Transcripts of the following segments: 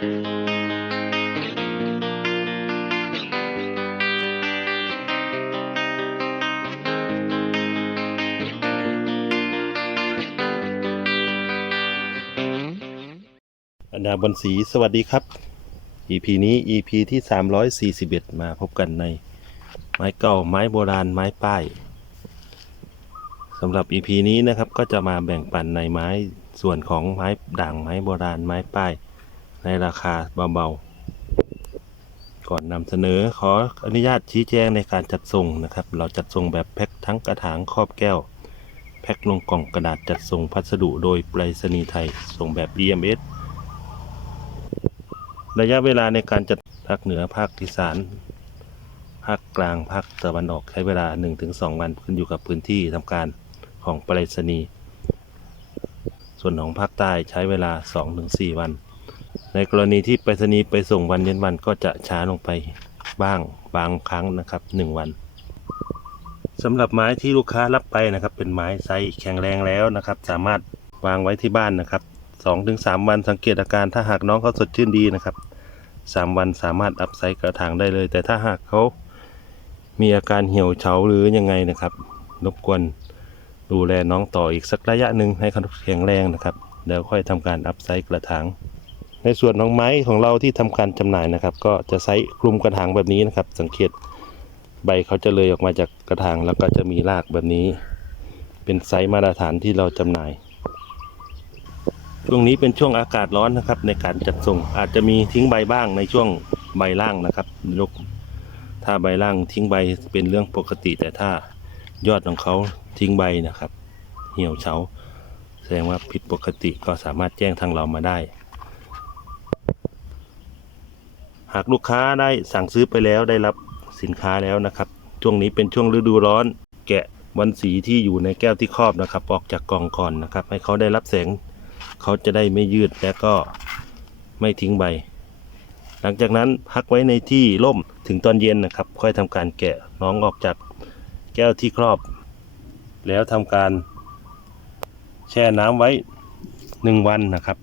อนดาบนสีสวัสดีครับ EP นี้ EP ที่ 341 มาพบกันในไม้เก่าไม้โบราณไม้ป้ายสำหรับ EP นี้นะครับก็จะมาแบ่งปันในไม้ส่วนของไม้ด่างไม้โบราณไม้ป้าย ในราคาเบาๆ ก่อนนำเสนอขออนุญาตชี้แจงในการจัดส่งนะครับ เราจัดส่งแบบแพ็คทั้งกระถางครอบแก้ว แพ็คลงกล่องกระดาษจัดส่งพัสดุโดยไปรษณีย์ไทย ส่งแบบ EMS ระยะเวลาในการจัดภาคเหนือภาคอีสานภาคกลางภาคตะวันออกใช้เวลา 1-2 วันขึ้นอยู่กับพื้นที่ทำการของไปรษณีย์ส่วนของภาคใต้ใช้เวลา 2-4 วัน ในกรณีที่ไปรษณีย์ไปส่งวันเย็นวันก็จะช้าลงไปบ้างบางครั้งนะครับ1วันสำหรับไม้ที่ลูกค้ารับไปนะครับ เป็นไม้ไซส์แข็งแรงแล้วนะครับ สามารถวางไว้ที่บ้านนะครับสองถึงสามวันสังเกตอาการถ้าหากน้องเขาสดชื่นดีนะครับสามวันสามารถอัพไซส์กระถางได้เลย แต่ถ้าหากเขามีอาการเหี่ยวเฉาหรือยังไงนะครับ รบกวนดูแลน้องต่ออีกสักระยะหนึ่งให้เขาแข็งแรงนะครับ แล้วค่อยทำการอัพไซส์กระถาง ในส่วนของไม้ของเราที่ทำการจำหน่ายนะครับ ก็จะไซส์คลุมกระถางแบบนี้นะครับ สังเกตใบเขาจะเลยออกมาจากกระถางแล้วก็จะมีรากแบบนี้ เป็นไซส์มาตรฐานที่เราจำหน่าย ช่วงนี้เป็นช่วงอากาศร้อนนะครับ ในการจัดส่งอาจจะมีทิ้งใบบ้างในช่วงใบล่างนะครับยกถ้าใบล่างทิ้งใบเป็นเรื่องปกติ แต่ถ้ายอดของเขาทิ้งใบนะครับ เหี่ยวเฉาแสดงว่าผิดปกติก็สามารถแจ้งทางเรามาได้ หากลูกค้าได้สั่งซื้อไปแล้วได้รับสินค้าแล้วนะครับ ช่วงนี้เป็นช่วงฤดูร้อน แกะวันสีที่อยู่ในแก้วที่ครอบนะครับ ออกจากกล่องก่อนนะครับ ให้เขาได้รับแสงเขาจะได้ไม่ยืดและก็ไม่ทิ้งใบ หลังจากนั้นพักไว้ในที่ร่มถึงตอนเย็นนะครับ ค่อยทำการแกะน้องออกจากแก้วที่ครอบ แล้วทำการแช่น้ำไว้หนึ่งวันนะครับ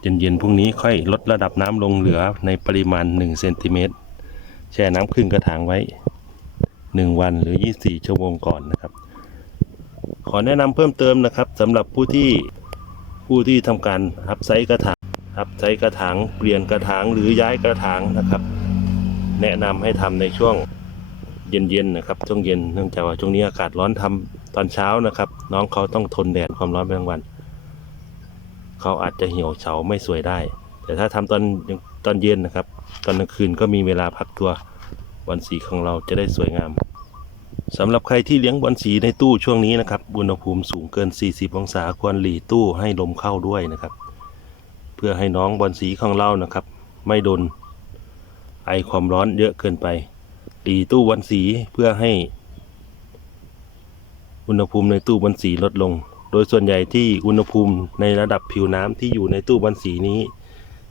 เย็นๆพรุ่งนี้ค่อยลดระดับน้ำลงเหลือในปริมาณ1เซนติเมตรแช่น้ำครึ่งกระถางไว้ 1 วันหรือ 24 ชั่วโมงก่อนนะครับ ขอแนะนำเพิ่มเติมนะครับสำหรับผู้ที่ผู้ที่ทำการอัพไซต์กระถางอัพไซต์กระถางเปลี่ยนกระถางหรือย้ายกระถางนะครับ แนะนำให้ทำในช่วงเย็นๆนะครับช่วงเย็นเนื่องจากว่าช่วงนี้อากาศร้อนทำตอนเช้านะครับ น้องเขาต้องทนแดดความร้อนไปทั้งวัน เขาอาจจะเหี่ยวเฉาไม่สวยได้ แต่ถ้าทำตอนตอนเย็นนะครับ ตอนกลางคืนก็มีเวลาพักตัวบอลสีของเราจะได้สวยงามสำหรับใครที่เลี้ยงบอลสีในตู้ช่วงนี้นะครับอุณหภูมิสูงเกิน 40 องศาควรหลีตู้ให้ลมเข้าด้วยนะครับ เพื่อให้น้องบอลสีของเรานะครับ ไม่โดนไอความร้อนเยอะเกินไปหลีตู้บอลสีเพื่อให้ อุณหภูมิในตู้บอลสีลดลง โดยส่วนใหญ่ที่อุณหภูมิในระดับผิวน้ำที่อยู่ในตู้บอลสีนี้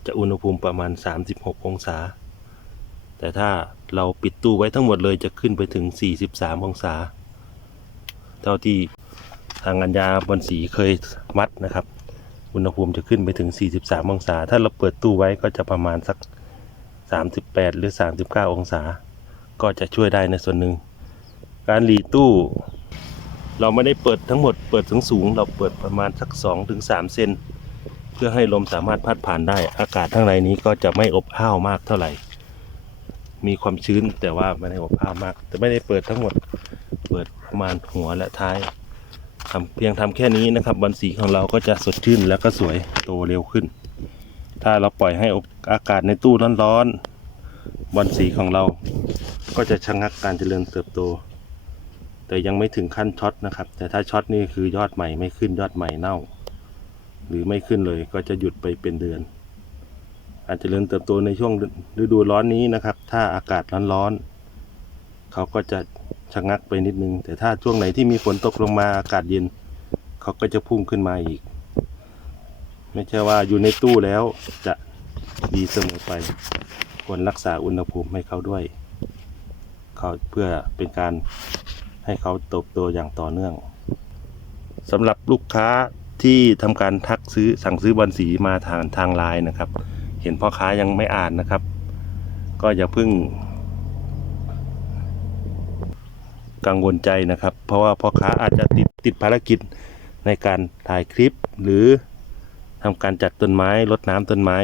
จะอุณหภูมิประมาณ 36 องศา แต่ถ้าเราปิดตู้ไว้ทั้งหมดเลยจะขึ้นไปถึง 43 องศา เท่าที่ทางอัญญาบันสีเคยวัดนะครับ อุณหภูมิจะขึ้นไปถึง 43 องศา ถ้าเราเปิดตู้ไว้ก็จะประมาณสัก 38 หรือ 39 องศา ก็จะช่วยได้ในส่วนหนึ่งการหลีตู้ เราไม่ได้เปิดทั้งหมดเปิดสูงสูง เราเปิดประมาณสัก2-3เซนเพื่อให้ลมสามารถพัดผ่านได้ อากาศข้างในนี้ก็จะไม่อบอ้าวมากเท่าไหร่ มีความชื้นแต่ว่าไม่ได้อบอ้าวมาก แต่ไม่ได้เปิดทั้งหมดเปิดประมาณหัวและท้ายทำเพียงทำแค่นี้นะครับบอลสีของเราก็จะสดชื่นแล้วก็สวยโตเร็วขึ้น ถ้าเราปล่อยให้อากาศในตู้ร้อนๆบอลสีของเราก็จะชะงักการเจริญเติบโต แต่ยังไม่ถึงขั้นช็อตนะครับ แต่ถ้าช็อตนี่คือยอดใหม่ไม่ขึ้นยอดใหม่เน่า หรือไม่ขึ้นเลยก็จะหยุดไปเป็นเดือน อาจจะเริญเติบโตในช่วงฤดูร้อนนี้นะครับ ถ้าอากาศร้อนๆเขาก็จะชะงักไปนิดนึง แต่ถ้าช่วงไหนที่มีฝนตกลงมาอากาศเย็น เขาก็จะพุ่งขึ้นมาอีก ไม่ใช่ว่าอยู่ในตู้แล้วจะดีเสมอไปควรรักษาอุณหภูมิให้เขาด้วย เขาเพื่อเป็นการ ให้เขาเติบโตอย่างต่อเนื่องสำหรับลูกค้าที่ทำการทักซื้อสั่งซื้อบอลสีมาทางทางไลน์นะครับ เห็นพ่อค้ายังไม่อ่านนะครับ ก็อย่าเพิ่ง กังวลใจนะครับ เพราะว่าพ่อค้าอาจจะติดติดภารกิจในการถ่ายคลิปหรือทำการจัดต้นไม้รดน้ำต้นไม้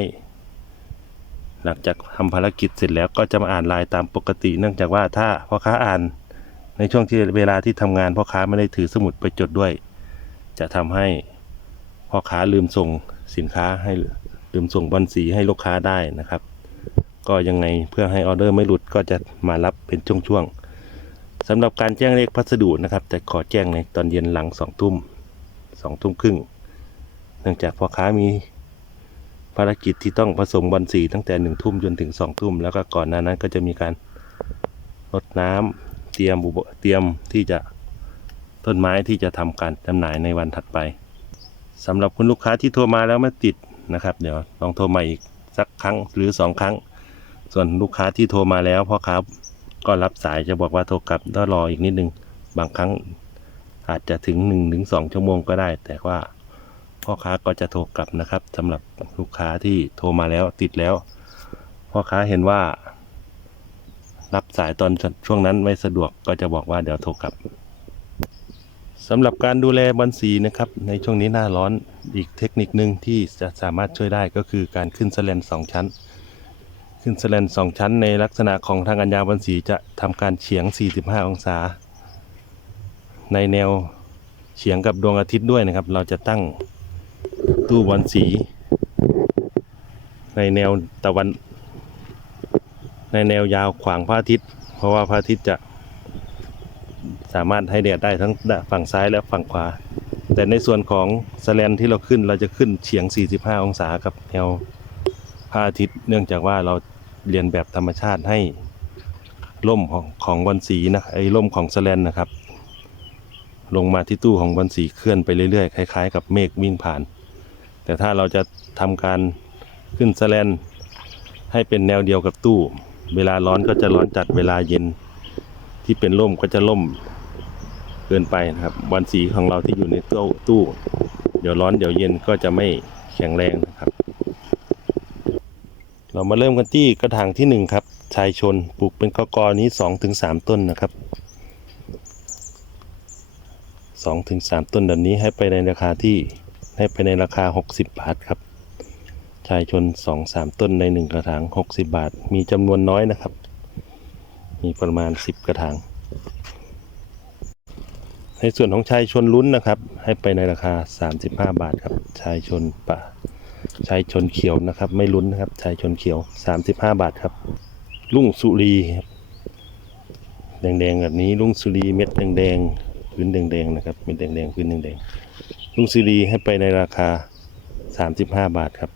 หลังจากทำภารกิจเสร็จแล้วก็จะมาอ่านไลน์ตามปกติ เนื่องจากว่าถ้าพ่อค้าอ่าน ในช่วงที่เวลาที่ทำงานพ่อค้าไม่ได้ถือสมุดไปจดด้วย จะทำให้พ่อค้าลืมส่งสินค้าให้ลืมส่งบอลสีให้ลูกค้าได้นะครับ ก็ยังไงเพื่อให้ออเดอร์ไม่หลุดก็จะมารับเป็นช่วงๆสำหรับการแจ้งเลขพัสดุนะครับจะขอแจ้งในตอนเย็นหลังสองทุ่มสองทุ่มครึ่งเนื่องจากพ่อค้ามีภารกิจที่ต้องผสมบอลสีตั้งแต่หนึ่งทุ่มจนถึงสองทุ่มแล้วก็ก่อนหน้านั้นก็จะมีการรดน้ำ เตรียมเตรียมที่จะต้นไม้ที่จะทำการจำหน่ายในวันถัดไปสำหรับคุณลูกค้าที่โทรมาแล้วไม่ติดนะครับ เดี๋ยวลองโทรมาอีกสักครั้งหรือสองครั้ง ส่วนลูกค้าที่โทรมาแล้วพ่อค้าก็รับสายจะบอกว่าโทรกลับต้องรออีกนิดนึง บางครั้งอาจจะถึง1นถึงสชั่วโมงก็ได้ แต่ว่าพ่อค้าก็จะโทรกลับนะครับสำหรับลูกค้าที่โทรมาแล้วติดแล้ว พ่อค้าเห็นว่า รับสายตอนช่วงนั้นไม่สะดวกก็จะบอกว่าเดี๋ยวโทรกลับสำหรับการดูแลบอลสีนะครับ ในช่วงนี้หน้าร้อนอีกเทคนิคหนึ่งที่จะสามารถช่วยได้ก็คือการขึ้นสแลนสองชั้น ขึ้นสแลนสองชั้นในลักษณะของทางอัญญาบอลสีจะทำการเฉียง 45 องศา ในแนวเฉียงกับดวงอาทิตย์ด้วยนะครับ เราจะตั้งตู้บอลสี ในแนวตะวัน ในแนวยาวขวางพระอาทิตย์ เพราะว่าพระอาทิตย์จะสามารถให้แดดได้ทั้งฝั่งซ้ายและฝั่งขวา แต่ในส่วนของสแลนที่เราขึ้นเราจะขึ้นเฉียง 45 องศากับแนวพระอาทิตย์เนื่องจากว่าเราเรียนแบบธรรมชาติให้ล่มของของบอลสีนะไอ้ล่มของสแลนนะครับ ลงมาที่ตู้ของบอลสีเคลื่อนไปเรื่อยๆ คล้ายๆ กับเมฆวิ่งผ่าน แต่ถ้าเราจะทำการขึ้นสแลนให้เป็นแนวเดียวกับตู้ เวลาร้อนก็จะร้อนจัดเวลาเย็นที่เป็นร่มก็จะล่มเกินไปนะครับบอลสีของเราที่อยู่ในตู้ตู้ เดี๋ยวร้อนเดี๋ยวเย็นก็จะไม่แข็งแรงนะครับ เรามาเริ่มกันที่กระถางที่หนึ่งครับชายชนปลูกเป็นกอกอนี้สองถึงสามต้นนะครับสองถึงสามต้นแบบนี้ให้ไปในราคาที่ให้ไปในราคาหกสิบบาทครับ ชายชนสองสามต้นในหนึ่งกระถางหกสิบบาท มีจำนวนน้อยนะครับ มีประมาณสิบกระถาง ในส่วนของชายชนลุ้นนะครับ ให้ไปในราคา 35 บาทครับ ชายชนปะชายชนเขียวนะครับ ไม่ลุ้นนะครับ ชายชนเขียว 35 บาทครับ ลุงสุรีแดงๆแบบนี้ลุงสุรีเม็ดแดงๆพื้นแดงๆนะครับเม็ดแดงๆพื้นแดงๆลุงสุรีให้ไปในราคา 35 บาทครับ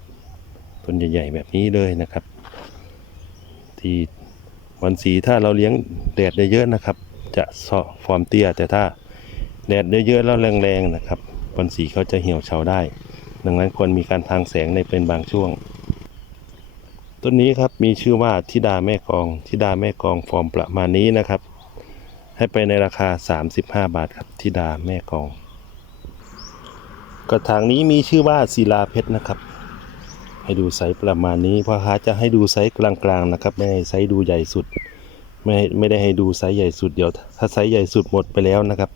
ต้นใหญ่ ๆ แบบนี้เลยนะครับ ที่วันสีถ้าเราเลี้ยงแดดเยอะๆนะครับ จะซอฟอร์มเตี้ย แต่ถ้าแดดเยอะๆแล้วแรงๆนะครับบอลสีเขาจะเหี่ยวเฉาได้ ดังนั้นควรมีการทางแสงในเป็นบางช่วง ต้นนี้ครับมีชื่อว่าทิดาแม่กองทิดาแม่กองฟอร์มประมาณนี้นะครับ ให้ไปในราคา 35 บาทครับทิดาแม่กองกระถางนี้มีชื่อว่าศิลาเพชรนะครับ ให้ดูไซส์ประมาณนี้พ่อค้าจะให้ดูไซส์กลางๆนะครับ ไม่ให้ไซส์ดูใหญ่สุด ไม่ไม่ได้ให้ดูไซส์ใหญ่สุดเดี๋ยวถ้าไซส์ใหญ่สุดหมดไปแล้วนะครับ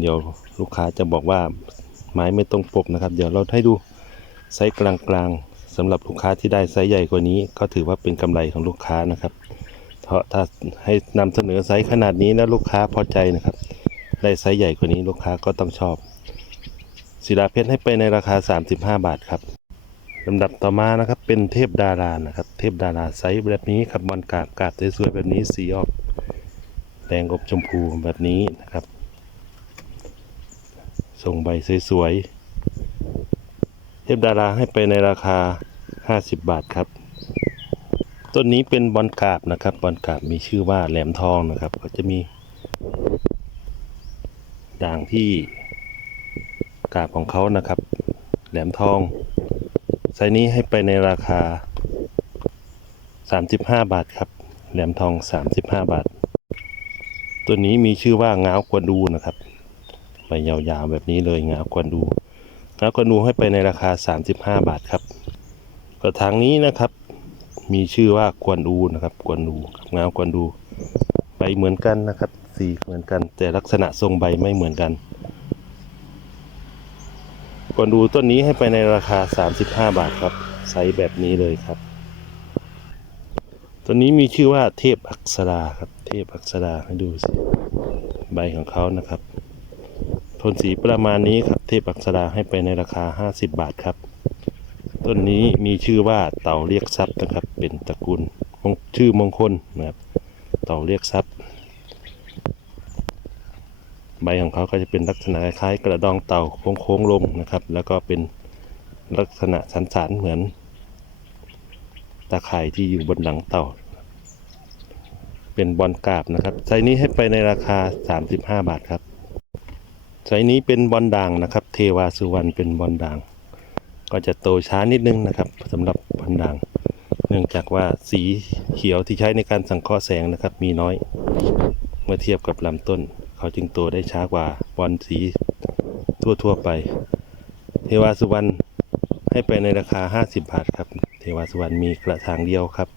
เดี๋ยวลูกค้าจะบอกว่าไม้ไม่ตรงปกนะครับ เดี๋ยวเราให้ดูไซส์กลางๆสำหรับลูกค้าที่ได้ไซส์ใหญ่กว่านี้ ก็ถือว่าเป็นกำไรของลูกค้านะครับ เพราะถ้าให้นำเสนอไซส์ขนาดนี้แล้วลูกค้าพอใจนะครับ ได้ไซส์ใหญ่กว่านี้ลูกค้าก็ต้องชอบศิลาเพชรให้ไปในราคา 35 บาทครับ ลำดับต่อมานะครับเป็นเทพดารานะครับ เทพดาราไซส์แบบนี้ครับบอลกาบกาบสวยๆแบบนี้สีออกแดงอบชมพูแบบนี้นะครับส่งใบสวยๆเทพดาราให้ไปในราคา 50 บาทครับ ต้นนี้เป็นบอลกาบนะครับบอลกาบมีชื่อว่าแหลมทองนะครับ ก็จะมีด่างที่กาบของเขานะครับ แหลมทอง ไซนี้ให้ไปในราคา 35 บาทครับ แหลมทอง 35 บาท ตัวนี้มีชื่อว่าง้าวกวนดูนะครับใบยาวๆแบบนี้เลยงากวนดูงากวนดูให้ไปในราคา 35 บาทครับกระถางนี้นะครับ มีชื่อว่ากวนอูนะครับ กวนอูงาวกวนอูใบเหมือนกันนะครับ สีเหมือนกัน แต่ลักษณะทรงใบไม่เหมือนกัน กวนอูต้นนี้ให้ไปในราคา 35 บาทครับไซส์แบบนี้เลยครับตัวนี้มีชื่อว่าเทพอักษราครับ เทพอักษราให้ดูสิใบของเขานะครับทนสีประมาณนี้ครับ เทพอักษราให้ไปในราคา 50 บาทครับต้นนี้มีชื่อว่าเต่าเรียกทรัพย์นะครับ เป็นตระกูลชื่อมงคลนะครับ เต่าเรียกทรัพย์ ใบของเขาก็จะเป็นลักษณะคล้ายกระดองเต่าโค้งๆลงนะครับ แล้วก็เป็นลักษณะสันๆเหมือน ตาข่ายที่อยู่บนหลังเต่า เป็นบอลกาบนะครับไซนี้ให้ไปในราคา 35 บาทครับไซนี้เป็นบอลด่างนะครับ เทวาสุวรรณเป็นบอลด่าง ก็จะโตช้านิดนึงนะครับสำหรับบอลด่าง เนื่องจากว่าสีเขียวที่ใช้ในการสังเคราะห์แสงนะครับ มีน้อย เมื่อเทียบกับลำต้น เขาจึงโตได้ช้ากว่าบอลสีทั่วๆไป เทวาสุวรรณให้ไปในราคา 50 บาทครับ เทวาสุวรรณมีกระถางเดียวครับ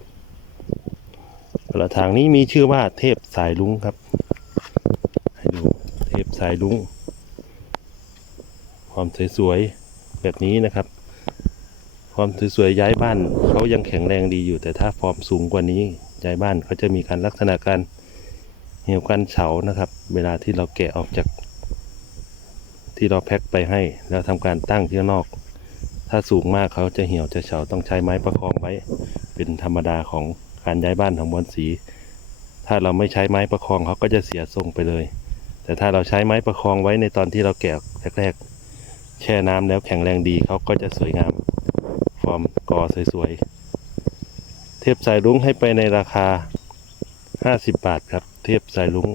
กระถางนี้มีชื่อว่าเทพสายลุงครับ ให้ดูเทพสายลุงความสวยๆแบบนี้นะครับ ความสวยๆย้ายบ้านเขายังแข็งแรงดีอยู่แต่ถ้าฟอร์มสูงกว่านี้ย้ายบ้านเขาจะมีการลักษณะการ เหี่ยวกันเฉานะครับ เวลาที่เราแกะออกจาก ที่เราแพ็คไปให้ แล้วทำการตั้งที่นอก ถ้าสูงมากเขาจะเหี่ยวจะเฉาต้องใช้ไม้ประคองไว้ เป็นธรรมดาของการย้ายบ้านของบอนสี ถ้าเราไม่ใช้ไม้ประคองเขาก็จะเสียทรงไปเลย แต่ถ้าเราใช้ไม้ประคองไว้ในตอนที่เราแกะแรกๆแช่น้ำแล้วแข็งแรงดีเขาก็จะสวยงาม ฟอร์มกอสวยๆเทพสายรุ้งให้ไปในราคา 50บบาทครับ เทพสายรุ้ง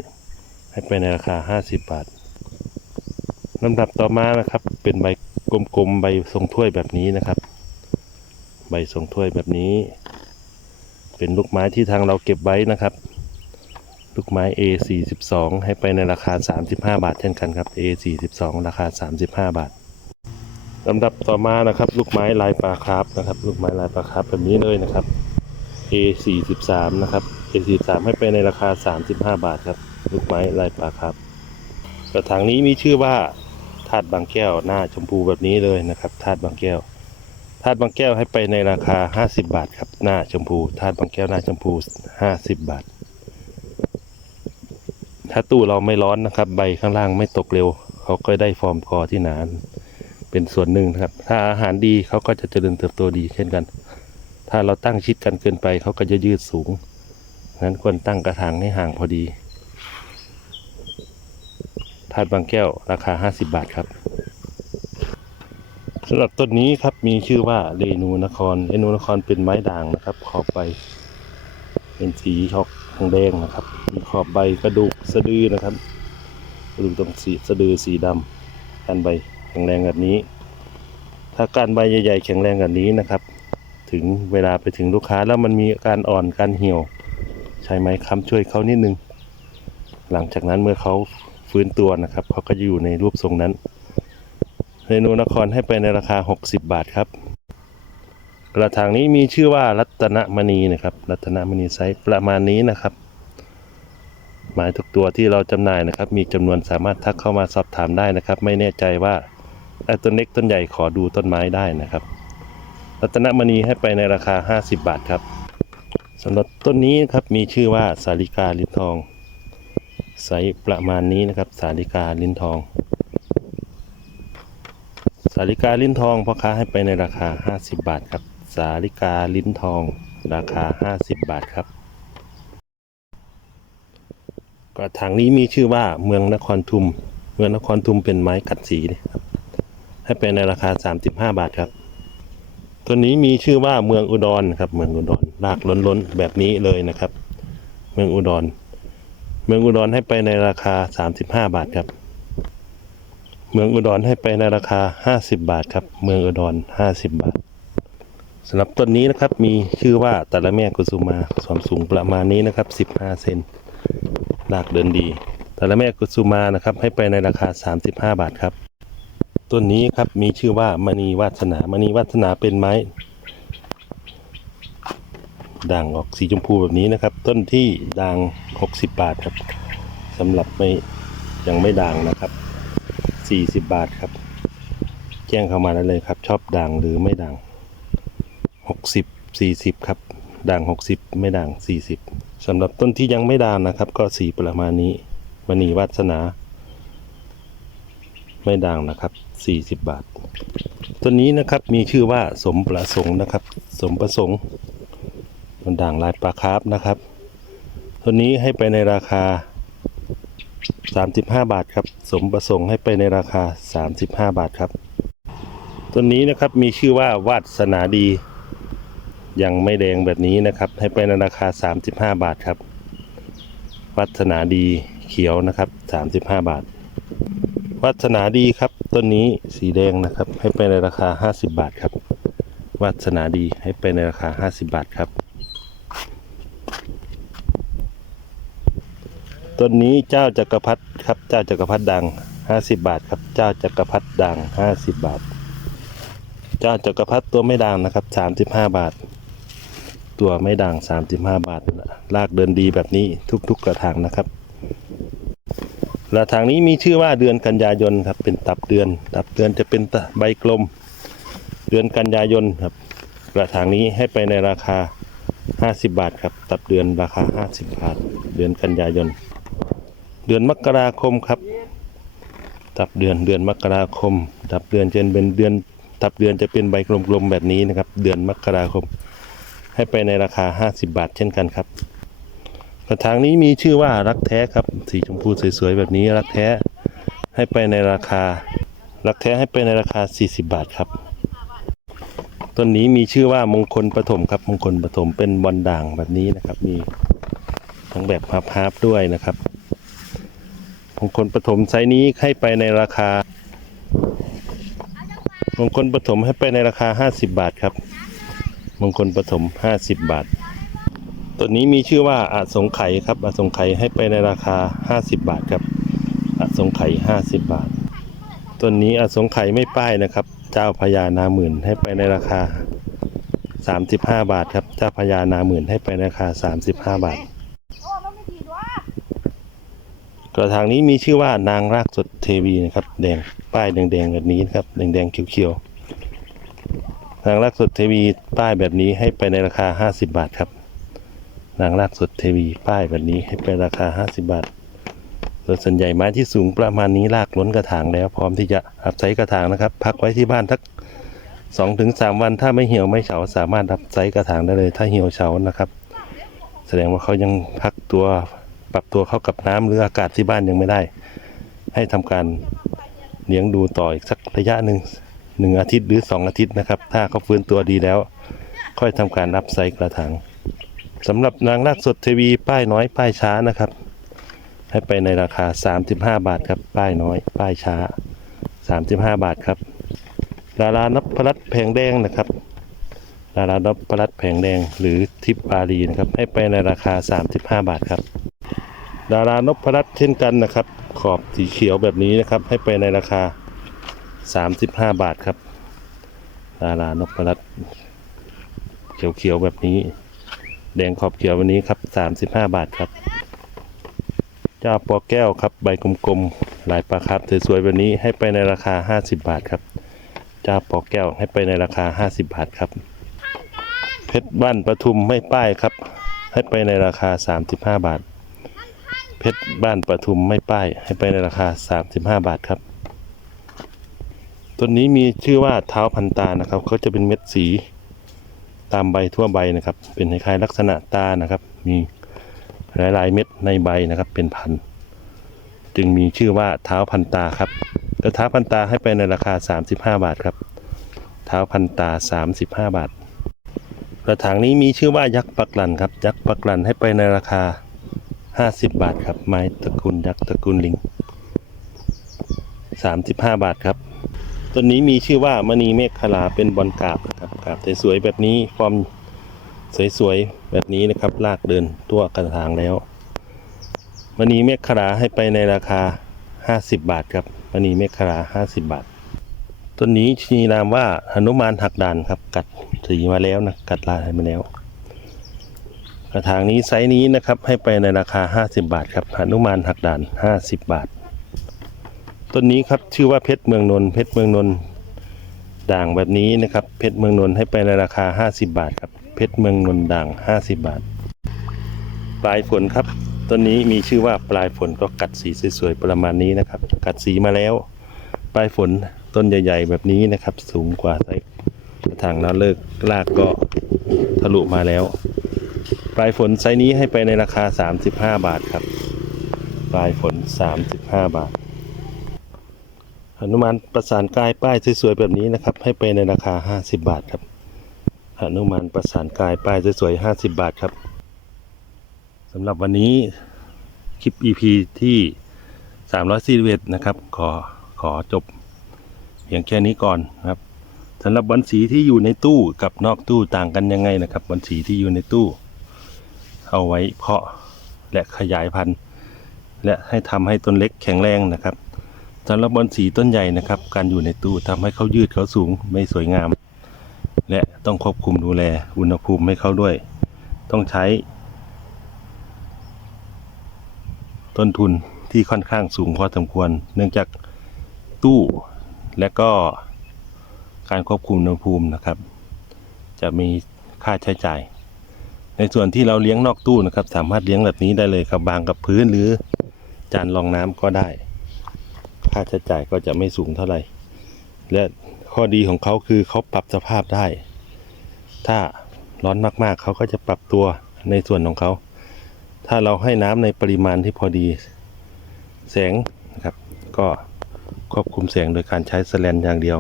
ให้ไปในราคา50บบาทลำดับต่อมานะครับ เป็นใบกลมๆใบทรงถ้วยแบบนี้นะครับ ใบทรงถ้วยแบบนี้ เป็นลูกไม้ที่ทางเราเก็บไว้นะครับ ลูกไม้ A42 ให้ไปในราคา 35 บาท เช่นกันครับ A42 ราคา 35 บาทลำดับต่อมานะครับ ลูกไม้ลายปลาคร์ฟนะครับ ลูกไม้ลายปลาคร์ฟแบบนี้เลยนะครับ A43 นะครับ A43 ให้ไปในราคา 35 บาทครับ ลูกไม้ลายปลาคร์ฟกระถางนี้มีชื่อว่าธาตุบางแก้วหน้าชมพูแบบนี้เลยนะครับธาตุบางแก้วธาตุบางแก้วให้ไปในราคา 50 บาทครับ หน้าชมพูธาตุบางแก้วหน้าชมพู 50 บาท ถ้าตู้เราไม่ร้อนนะครับ ใบข้างล่างไม่ตกเร็ว เขาก็ได้ฟอร์มคอที่หนาเป็นส่วนหนึ่งนะครับ ถ้าอาหารดีเขาก็จะเจริญเติบโตดีเช่นกัน ถ้าเราตั้งชิดกันเกินไปเขาก็จะยืดสูง งั้นควรตั้งกระถางให้ห่างพอดีถาดบางแก้วราคา 50 บาทครับสำหรับต้นนี้ครับมีชื่อว่าเรนูนครเรนูนครเป็นไม้ด่างนะครับ ขอบใบเป็นสีช็อกทองแดงนะครับ มีขอบใบกระดูกสะดือนะครับ กระดูกตรงสีสะดือสีดำการใบแข็งแรงแบบนี้ ถ้าการใบใหญ่ ๆ แข็งแรงแบบนี้นะครับ ถึงเวลาไปถึงลูกค้าแล้วมันมีการอ่อนการเหี่ยว ใช้ไม้ค้ำช่วยเขานิดนึง หลังจากนั้นเมื่อเขาฟื้นตัวนะครับเขาก็จะอยู่ในรูปทรงนั้นเรนูนครให้ไปในราคา 60 บาทครับ กระถางนี้มีชื่อว่ารัตนมณีนะครับ รัตนมณีไซส์ประมาณนี้นะครับหมายทุกตัวที่เราจำหน่ายนะครับ มีจำนวนสามารถทักเข้ามาสอบถามได้นะครับ ไม่แน่ใจว่าไอ้ต้นเล็กต้นใหญ่ขอดูต้นไม้ได้นะครับ รัตนมณีให้ไปในราคา 50 บาทครับ สำหรับต้นนี้ครับมีชื่อว่าสาลิกาลิ้นทอง ไซส์ประมาณนี้นะครับ สาลิกาลิ้นทอง สาลิกาลิ้นทองพ่อค้าให้ไปในราคา 50 บาทครับ สาลิกาลิ้นทอง ราคา 50 บาทครับกระถางนี้มีชื่อว่าเมืองนครทุม เมืองนครทุมเป็นไม้กัดสีนะครับให้ไปในราคา 35 บาทครับ ตัวนี้มีชื่อว่าเมืองอุดรครับ เมืองอุดรรากล้นๆแบบนี้เลยนะครับ เมืองอุดร เมืองอุดรให้ไปในราคา 35 บาทครับ เมืองอุดรให้ไปในราคา 50 บาทครับ เมืองอุดร 50 บาทสำหรับต้นนี้นะครับมีชื่อว่าตะละแม่กุสุมาความสูงประมาณนี้นะครับ 15 เซนรากเดินดีตะละแม่กุสุมานะครับให้ไปในราคา 35 บาทครับ ต้นนี้ครับมีชื่อว่ามณีวาสนามณีวาสนาเป็นไม้ ด่างออกสีชมพูแบบนี้นะครับ ต้นที่ด่าง 60 บาทครับสำหรับไม่ยังไม่ด่างนะครับ 40 บาทครับ แจ้งเข้ามาได้เลยครับ ชอบด่างหรือไม่ด่าง 60 40 ครับด่าง 60 ไม่ด่าง 40สำหรับต้นที่ยังไม่ด่างนะครับ ก็สีประมาณนี้มณีวาสนา ไม่ด่างนะครับ 40 บาทต้นนี้นะครับมีชื่อว่าสมประสงค์นะครับ สมประสงค์มันด่างลายปลาคาร์ฟนะครับต้นนี้ให้ไปในราคา 35 บาทครับ สมประสงค์ให้ไปในราคา 35 บาทครับต้นนี้นะครับมีชื่อว่าวาสนาดียังไม่แดงแบบนี้นะครับ ให้ไปในราคา 35 บาทครับวาสนาดีเขียวนะครับ 35 บาท วัฒนาดีครับต้นนี้สีแดงนะครับ ให้ไปในราคา 50 บาทครับวัฒนาดีให้ไปในราคา 50 บาทครับต้นนี้เจ้าจักรพรรดิครับเจ้าจักรพรรดิดัง 50 บาทครับ เจ้าจักรพรรดิดัง 50 บาท เจ้าจักรพรรดิตัวไม่ดังนะครับ 35 บาท ตัวไม่ดัง 35 บาทลากเดินดีแบบนี้ทุกๆกระถางนะครับ กระถางนี้มีชื่อว่าเดือนกันยายนครับ เป็นตับเดือน ตับเดือนจะเป็นใบกลม เดือนกันยายนครับกระถางนี้ให้ไปในราคา 50 บาทครับ ตับเดือนราคา 50 บาท เดือนกันยายน เดือนมกราคมครับ ตับเดือนเดือนมกราคม ตับเดือนจะเป็นเดือน ตับเดือนจะเป็นใบกลมๆแบบนี้นะครับ เดือนมกราคม ให้ไปในราคา 50 บาท เช่นกันครับ กระถางนี้มีชื่อว่ารักแท้ครับ สีชมพูสวยๆแบบนี้รักแท้ให้ไปในราคา รักแท้ให้ไปในราคา 40 บาทครับต้นนี้มีชื่อว่ามงคลปฐมครับ มงคลปฐมเป็นบอลด่างแบบนี้นะครับ มีทั้งแบบฮาร์ฟฮาร์ฟด้วยนะครับ มงคลปฐมไซส์นี้ให้ไปในราคา มงคลปฐมให้ไปในราคา 50 บาทครับ มงคลปฐม50 บาท ตัวนี้มีชื่อว่าอาสงไขยครับอาสงไขยให้ไปในราคา 50 บาทครับอาสงไขย50 บาทต้นนี้อาสงไขยไม่ป้ายนะครับ เจ้าพญานาหมื่นให้ไปในราคา 35 บาทครับ เจ้าพญานาหมื่นให้ไปในราคา 35 บาท กระถางนี้มีชื่อว่านางรากสดเทวีนะครับ แดงป้ายแดงๆแบบนี้นะครับแดงๆเขียวๆนางรากสดเทวีป้ายแบบนี้ให้ไปในราคา 50 บาทครับ นางรากสดเทวีป้ายแบบนี้ให้เป็นราคา 50 บาทโดยส่วนใหญ่ไม้ที่สูงประมาณนี้รากล้นกระถางแล้วพร้อมที่จะหับไซส์กระถางนะครับ พักไว้ที่บ้านทัก2-3ถึง3วันถ้าไม่เหี่ยวไม่เฉาสามารถรับไซส์กระถางได้เลย ถ้าเหี่ยวเฉานะครับ แสดงว่าเขายังพักตัวปรับตัวเข้ากับน้ำหรืออากาศที่บ้านยังไม่ได้ ให้ทำการเลี้ยงดูต่ออีกสักระยะหนึ่งหนึ่งอาทิตย์หรือสองอาทิตย์นะครับ ถ้าเขาฟื้นตัวดีแล้ว ค่อยทำการรับไซส์กระถาง สำหรับนางรากสดเทวีป้ายน้อยป้ายช้านะครับ ให้ไปในราคา 35 บาทครับ ป้ายน้อย ป้ายช้า 35 บาทครับดารานพรัตแผงแดงนะครับดารานพรัตแผงแดงหรือทิพย์อารีนะครับ ให้ไปในราคา 35 บาทครับดารานพรัตเช่นกันนะครับ ขอบสีเขียวแบบนี้นะครับ ให้ไปในราคา 35 บาทครับดารานพรัตเขียวๆแบบนี้ แดงขอบเขียววันนี้ครับ 35 บาทครับ เจ้าปอแก้วครับ ใบกลมๆลายปลาครับสวยๆแบบนี้ให้ไปในราคา 50 บาทครับ เจ้าปอแก้วให้ไปในราคา 50 บาทครับ เพชรบ้านปทุมไม่ป้ายครับ ให้ไปในราคา 35 บาท เพชรบ้านปทุมไม่ป้าย ให้ไปในราคา 35 บาทครับต้นนี้มีชื่อว่าเท้าพันตานะครับเขาจะเป็นเม็ดสี ตามใบทั่วใบนะครับ เป็นคล้ายๆลักษณะตานะครับ มีหลายๆเม็ดในใบนะครับ เป็นพัน จึงมีชื่อว่าเท้าพันตาครับแล้วเท้าพันตาให้ไปในราคา 35 บาทครับ เท้าพันตา 35 บาท กระถางนี้มีชื่อว่ายักษ์ปักลันครับ ยักษ์ปักลันให้ไปในราคา 50 บาทครับ ไม้ตระกูลยักษ์ตระกูลลิง 35 บาทครับ ต้นนี้มีชื่อว่ามณีเมฆขลาเป็นบอลกาบนะครับกาบสวยๆแบบนี้ฟอร์มสวยๆแบบนี้นะครับลากเดินตัวกระถางแล้วมณีเมฆขลาให้ไปในราคา 50 บาทครับมณีเมฆขลา50 บาทต้นนี้มีนามว่าหนุมานหักด่านครับ กัดสีมาแล้วนะกัดลายมาแล้ว กระถางนี้ไซส์นี้นะครับให้ไปในราคา 50 บาทครับหนุมานหักด่าน 50 บาท ต้นนี้ครับชื่อว่าเพชรเมืองนนท์เพชรเมืองนนท์ด่างแบบนี้นะครับ เพชรเมืองนนท์ให้ไปในราคา 50 บาทครับเพชรเมืองนนท์ด่าง 50 บาท ปลายฝนครับต้นนี้มีชื่อว่าปลายฝนก็กัดสีสวยๆประมาณนี้นะครับ กัดสีมาแล้ว ปลายฝนต้นใหญ่ ๆ แบบนี้นะครับ สูงกว่าไซส์กระถางแล้วเลิกลากก็ทะลุมาแล้ว ปลายฝนไซส์นี้ให้ไปในราคา 35 บาทครับ ปลายฝน 35 บาท หนุมานประสานกายป้ายสวยๆแบบนี้นะครับ ให้ไปในราคา 50 บาทครับหนุมานประสานกายป้ายสวยๆ50 บาทครับสำหรับวันนี้คลิป EP ที่341นะครับขอขอจบเพียงแค่นี้ก่อนนะครับสำหรับบอลสีที่อยู่ในตู้กับนอกตู้ต่างกันยังไงนะครับบอลสีที่อยู่ในตู้ เอาไว้เพาะและขยายพันธุ์ และให้ทำให้ต้นเล็กแข็งแรงนะครับ สำหรับบอนสีต้นใหญ่นะครับ การอยู่ในตู้ทำให้เขายืดเขาสูงไม่สวยงาม และต้องควบคุมดูแลอุณหภูมิให้เขาด้วย ต้องใช้ ต้นทุนที่ค่อนข้างสูงพอสมควร เนื่องจากตู้และก็การควบคุมอุณหภูมินะครับ จะมีค่าใช้จ่าย ในส่วนที่เราเลี้ยงนอกตู้นะครับ สามารถเลี้ยงแบบนี้ได้เลยครับบางกับพื้นหรือจานรองน้ำก็ได้ ค่าใช้จ่ายก็จะไม่สูงเท่าไหร่ และข้อดีของเขาคือเขาปรับสภาพได้ ถ้าร้อนมากๆ เขาก็จะปรับตัวในส่วนของเขา ถ้าเราให้น้ำในปริมาณที่พอดี แสงนะครับ ก็ควบคุมแสงโดยการใช้สแลนอย่างเดียว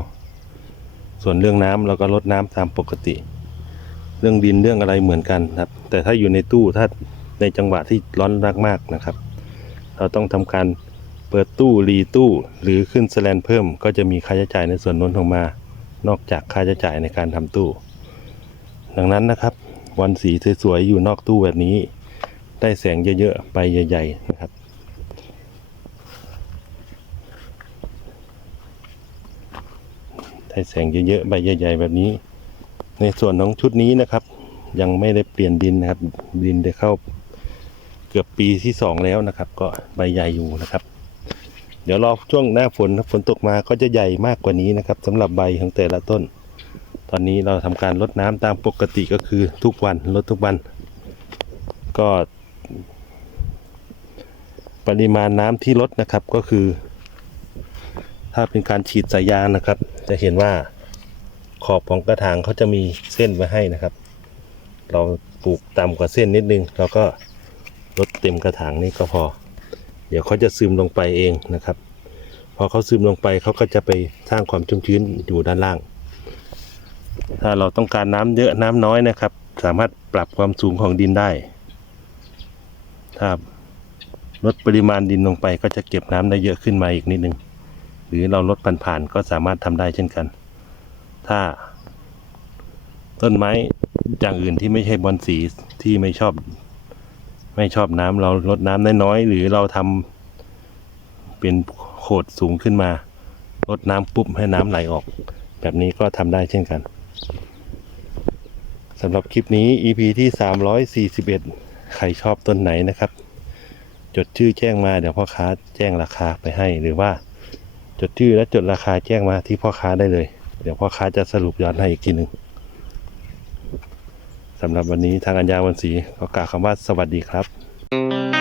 ส่วนเรื่องน้ำเราก็ลดน้ำตามปกติ เรื่องดินเรื่องอะไรเหมือนกันครับ แต่ถ้าอยู่ในตู้ถ้าในจังหวะที่ร้อนมากๆนะครับ เราต้องทำการ เปิดตู้รีตู้หรือขึ้นสแลนเพิ่ม ก็จะมีค่าใช้จ่ายในส่วนน้นออกมา นอกจากค่าใช้จ่ายในการทำตู้ ดังนั้นนะครับ วันสีสวยๆอยู่นอกตู้แบบนี้ ได้แสงเยอะๆใบใหญ่ๆนะครับได้แสงเยอะๆใบใหญ่ ๆ แบบนี้ ในส่วนของชุดนี้นะครับ ยังไม่ได้เปลี่ยนดินนะครับ ดินได้เข้าเกือบปีที่สองแล้วนะครับ ก็ใบใหญ่อยู่นะครับ เดี๋ยวรอช่วงหน้าฝนถ้าฝนตกมาก็จะใหญ่มากกว่านี้นะครับสำหรับใบของแต่ละต้น ตอนนี้เราทำการลดน้ำตามปกติก็คือทุกวันลดทุกวัน ก็ ปริมาณน้ำที่ลดนะครับก็คือ ถ้าเป็นการฉีดสายยางนะครับ จะเห็นว่าขอบของกระถางเขาจะมีเส้นไว้ให้นะครับ เราปลูกต่ำกว่าเส้นนิดนึง เราก็ลดเต็มกระถางนี่ก็พอ เดี๋ยวเขาจะซึมลงไปเองนะครับ พอเขาซึมลงไปเขาก็จะไปสร้างความชุ่มชื้นอยู่ด้านล่าง ถ้าเราต้องการน้ำเยอะน้ำน้อยนะครับ สามารถปรับความสูงของดินได้ ถ้าลดปริมาณดินลงไปก็จะเก็บน้ำได้เยอะขึ้นมาอีกนิดนึง หรือเราลดผ่านๆก็สามารถทำได้เช่นกัน ถ้าต้นไม้อย่างอื่นที่ไม่ใช่บอนสีที่ไม่ชอบ ไม่ชอบน้ำเราลดน้ำน้อยๆหรือเราทำเป็นโขดสูงขึ้นมาลดน้ำปุ๊บให้น้ำไหลออก แบบนี้ก็ทำได้เช่นกันสำหรับคลิปนี้ EP ที่ 341 ใครชอบต้นไหนนะครับ จดชื่อแจ้งมาเดี๋ยวพ่อค้าแจ้งราคาไปให้หรือว่า จดชื่อและจดราคาแจ้งมาที่พ่อค้าได้เลย เดี๋ยวพ่อค้าจะสรุปย้อนให้อีกทีหนึ่ง สำหรับวันนี้ทางอัญญาวันศรีขอกล่าวคำว่าสวัสดีครับ